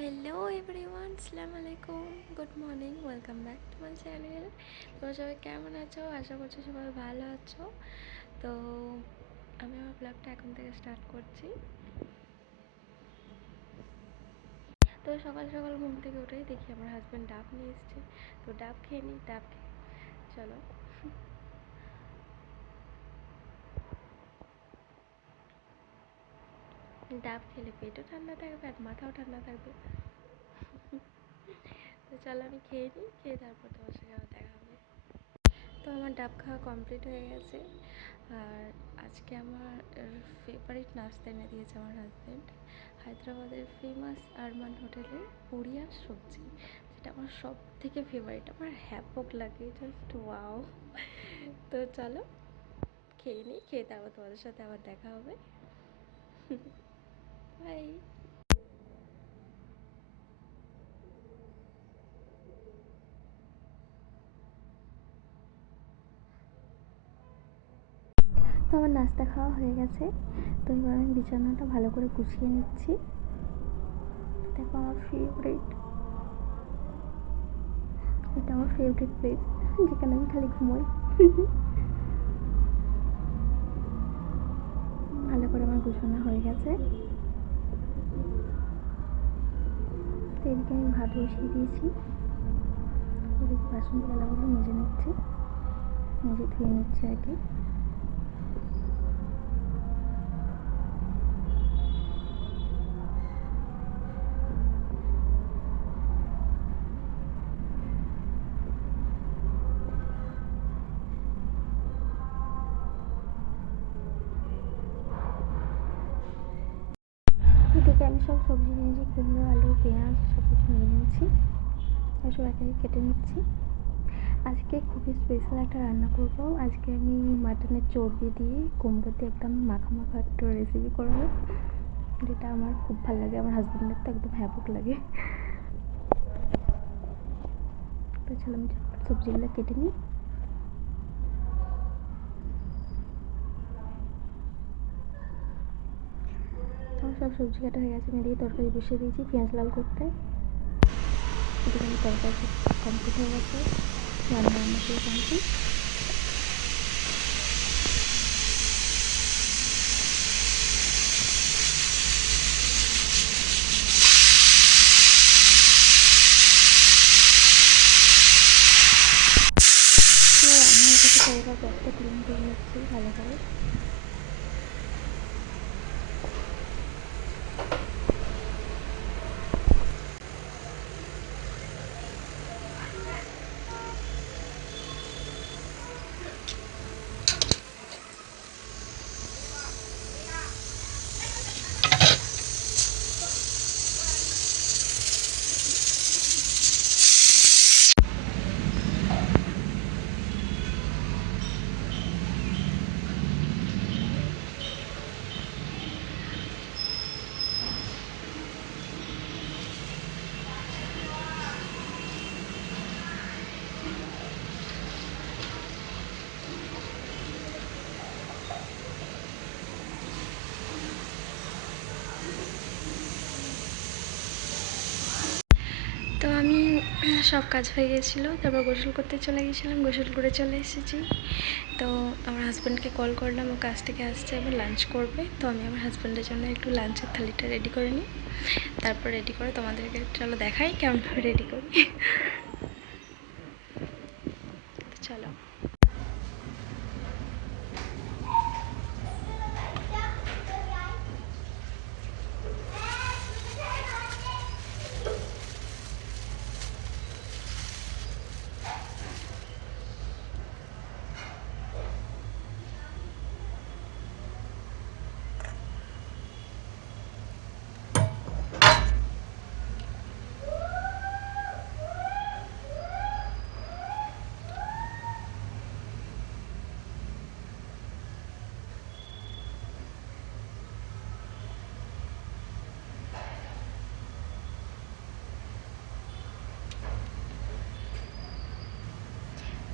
Hello everyone, আসসালামু আলাইকুম, good morning, welcome back to my channel. তোমরা সবাই কেমন আছো? আশা করছি সবাই ভালো আছো। তো আমি আমার ব্লগটা এখন থেকে স্টার্ট করছি। তো সকাল সকাল ঘুম থেকে উঠেই দেখি আমার হাজব্যান্ড ডাব নিয়ে এসছে। তো ডাব খেয়ে নিই, ডাব খেয়ে চলো। ডাব খেলে পেটও ঠান্ডা থাকবে আর মাথাও ঠান্ডা থাকবে। তো চলো আমি খেয়ে নিই, খেয়ে তারপর তোমার সাথে আবার দেখা হবে। তো আমার ডাব খাওয়া কমপ্লিট হয়ে গেছে। আর আজকে আমার ফেভারিট নাস্তা এনে দিয়েছে আমার হাজব্যান্ড, হায়দ্রাবাদের ফেমাস আরমান হোটেলের পুরি আর সবজি, যেটা আমার সব থেকে ফেভারিট, আমার হ্যাপক লাগে, জাস্ট ওয়াও। তো চলো খেয়ে নিই, খেয়ে তারপর তোমাদের সাথে আবার দেখা হবে। বাই। তো আমার নাস্তা খাওয়া হয়ে গেছে। তো এবার আমি বিছানাটা ভালো করে গুছিয়ে নিচ্ছি। দেখো আমার ফেভারিট, এটা আমার ফেভারিট প্লেস, যেখানে আমি খালি ঘুমোই। ভালো করে আমার গোছানো হয়ে গেছে। তো এদিকে আমি ভাত বসিয়ে দিয়েছি, ওদিকে বাসন থালাগুলো মেজে নিচ্ছি, মেজে ধুয়ে নিচ্ছি আর কি। এদিকে আমি সব সবজি নিয়েছি, কুমড়ো, আলু, পেঁয়াজ সব কিছু নিয়ে নিয়েছি, সব একে একে কেটে নিচ্ছি। আজকে খুবই স্পেশাল একটা রান্না করবো। আজকে আমি মাটনের চর্বি দিয়ে কুমড়ো দিয়ে একদম মাখা মাখা একটা রেসিপি করবো, যেটা আমার খুব ভালো লাগে, আমার হাজব্যান্ডের তো একদম হ্যাপক লাগে। তো চলো আমি সবজিগুলো কেটে নিই। আমার সব সবজি কাটা হয়ে গেছে, আমি এদিকে তরকারি বসিয়ে দিয়েছি পেঁয়াজ লাল করতে। এদিকে আমি তরকারি কমপ্লিট হয়ে গেছে, রান্না বান্না করে কমপ্লিট। রান্না হয়ে গেছে, তো এবার গ্যাসটা ক্লিন করে নিচ্ছি ভালো করে। তো আমি সব কাজ হয়ে গেছিলো, তারপর গোসল করতে চলে গেছিলাম, গোসল করে চলে এসেছি। তো আমার হাজব্যান্ডকে কল করলাম, ও কাজ থেকে আসছে, এবার লাঞ্চ করবে। তো আমি আমার হাজব্যান্ডের জন্য একটু লাঞ্চের থালিটা রেডি করে নিই, তারপর রেডি করে তোমাদেরকে চলো দেখাই কেমনভাবে রেডি করি। চলো।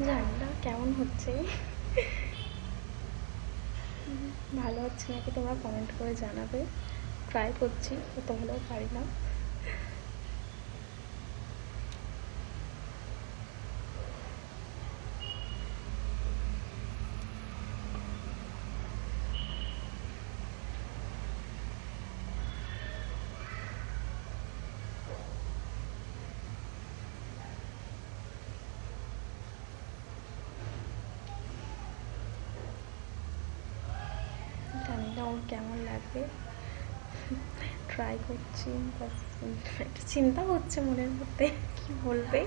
জানি না কেমন হচ্ছে, ভালো হচ্ছে নাকি তোমরা কমেন্ট করে জানাবে। ট্রাই করছি, অত ভালো পারি না। কেমন লাগবে ট্রাই করছি। একটা চিন্তা হচ্ছে মনের মধ্যে কি বলবে।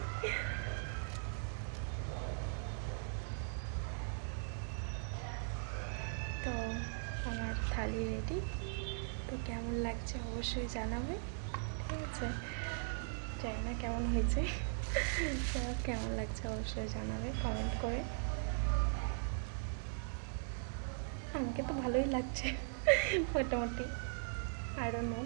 তো আমার থালি রেডি, তো কেমন লাগছে অবশ্যই জানাবে, ঠিক আছে? জানি না কেমন হয়েছে, কেমন লাগছে অবশ্যই জানাবে কমেন্ট করে। আমাকে তো ভালোই লাগছে মোটামুটি, আই ডোন্ট নো।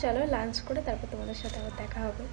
চলো লাঞ্চ করে তারপর তোমাদের সাথে আবার দেখা হবে।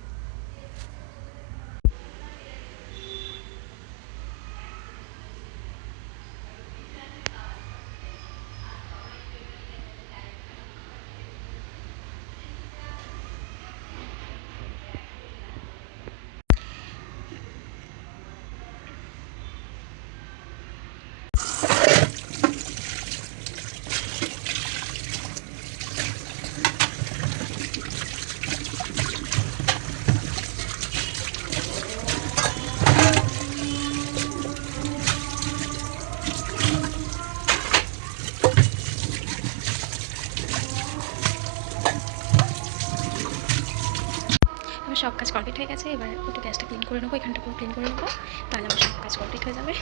আমার সব কাজ কমপ্লিট হয়ে গেছে, এবার একটু গ্যাসটা ক্লিন করে নেবো, এখানটা পুরো ক্লিন করে নেবো, তাহলে আমার সব কাজ কমপ্লিট হয়ে যাবে,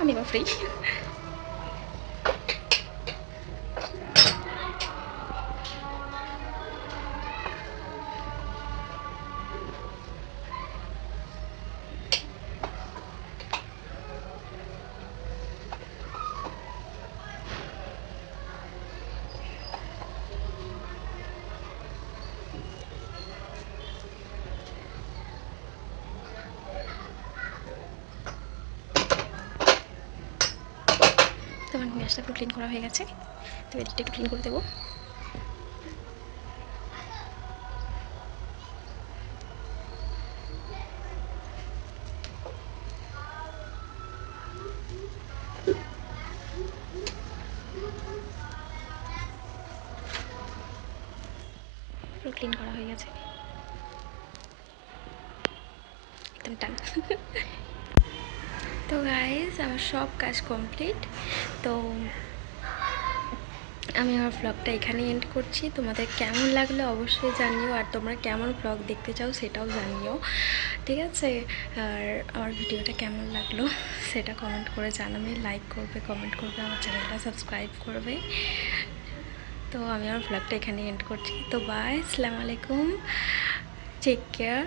আমি এবার ফ্রি। তোমার গ্যাসটা পুরো ক্লিন করা হয়ে গেছে, তো এদিকটা একটু ক্লিন করে দেবো। পুরো ক্লিন করা হয়ে গেছে, একদম টান। তো গাইজ আমার সব কাজ কমপ্লিট, তো আমি আমার ব্লগটা এখানে এন্ড করছি। তোমাদের কেমন লাগলো অবশ্যই জানিও, আর তোমরা কেমন ব্লগ দেখতে চাও সেটাও জানিও, ঠিক আছে? আর আমার ভিডিওটা কেমন লাগলো সেটা কমেন্ট করে জানাবে, লাইক করবে, কমেন্ট করবে, আমার চ্যানেলটা সাবস্ক্রাইব করবে। তো আমি আমার ব্লগটা এখানে এন্ড করছি, তো বাই, আসসালামু আলাইকুম, টেক কেয়ার।